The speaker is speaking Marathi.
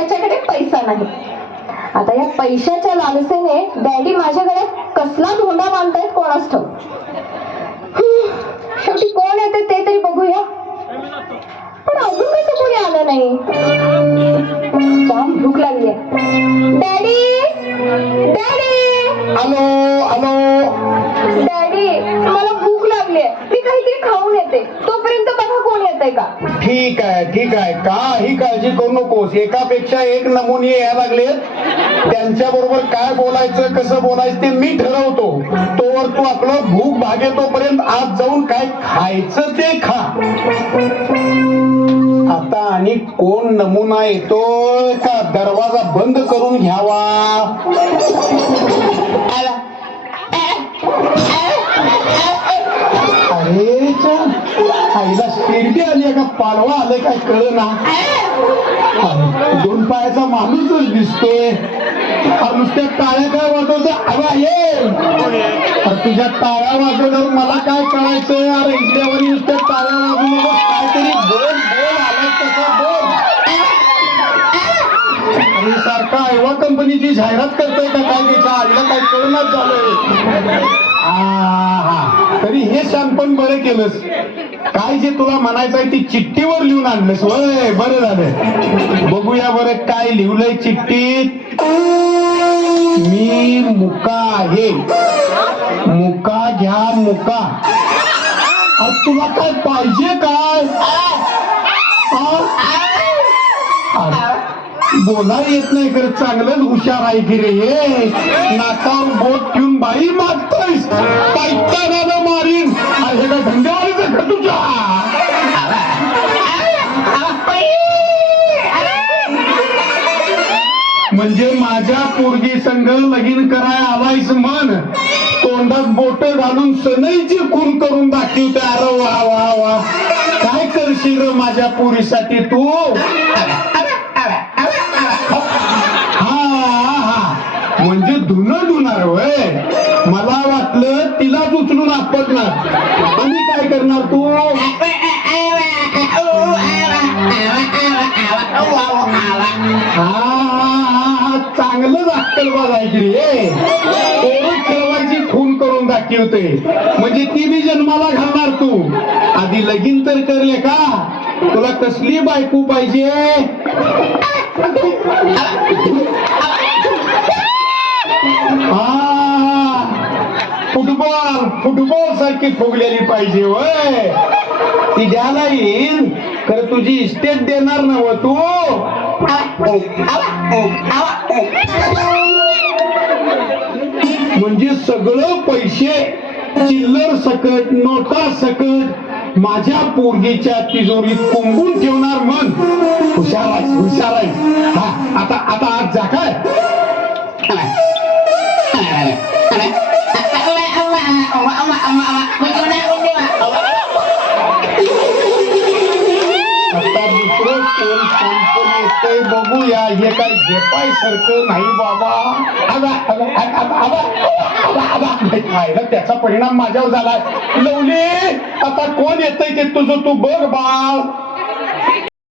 त्याच्याकडे पैसा नाही. आता या पैशाच्या लालसेने डॅडी माझ्या गळ्यात कसला धोंडा बांधतायत कोणास ठाऊक. शेवटी कोण येते ते तरी बघूया. पण अजून कसं कोणी आलं नाही. जाम भूक लागली. डॅडी डॅडी आलो आलो. डॅडी मला भूक लागली. मी काहीतरी खाऊन येते. तोपर्यंत बघा कोण येतंय का. ठीक आहे ठीक आहे, काही काळजी करू नकोस. एकापेक्षा एक नमुने यायला लागलेत. त्यांच्या बरोबर काय बोलायचं कसं बोलायचं ते मी ठरवतो. तोवर तू आपलं भूक भागेतोपर्यंत आज जाऊन काय खायचं ते खा. आता आणि कोण नमुना येतोय का दरवाजा बंद करून घ्यावा. अरे आईला शिर्डी आली का पालवा आलं काय कळ ना. दोन पायाचा माणूसच दिसतोय. नुसत्या टाळ्या काय वाजवतो. अरे ये तुझ्या टाळ्या वाजवल्यावर मला काय कळायचं. अरे इकड्यावर नुसत्या टाळ्या वाजवू नको. काहीतरी बोल बोल आलाय तसा बोल. अरे सारखा आयवा कंपनीची जाहिरात करतोय का काय. त्याच्या आईला काय कळणार झालंय. तरी हे शानपण बरं केलंस. काय जे तुला म्हणायचं आहे ती चिठ्ठीवर लिहून आणलंस. वय बरं झालं. बघूया बरं काय लिहिलंय चिठ्ठीत. मी मुका आहे. मुका घ्या मुका. आज तुला काय पाहिजे काय. बोला येत नाही खरं चांगलंच हुशार आहे की रे. नाकावर बोट ठेवून बाई मागतोयस. पायताना मारीन. अरे काय धंद्यावालीच का तुझ्या. म्हणजे माझ्या पोरगी संग लगीन कराय आलायस मन. तोंडात बोट घालून सनईची खून करून दाखवते. अरे वा वा वा. काय करशील र माझ्या पोरीसाठी तू. म्हणजे धुणं धुणार वय. मला वाटलं तिलाच उचलून आपटणार. आणि काय करणार तू. चांगलं अक्कल बघायची रे. पोरं खेळवायची खून करून दाखवते. म्हणजे ती बी जन्माला घालणार तू. आधी लगीन तर करले का. तुला कसली बायको पाहिजे. फुटबॉल फुटबॉल सारखी फुगलेली पाहिजे वय. ती द्यायला येईल तर तुझी इस्टेट देणार नव तू. म्हणजे सगळं पैसे चिल्लर सकट नोटा सकट माझ्या पोरगीच्या तिजोरीत कोंबून ठेवणार. मन हुशार आहे हुशार आहे. आता आता आज जा काय. आता दुसरं कोण संपून येतंय बघूया. हे काय झेपाय सारखं नाही बाबा. त्याचा परिणाम माझ्यावर झालाय. लवली आता कोण येतंय ते तुझं तू बघ बाळ.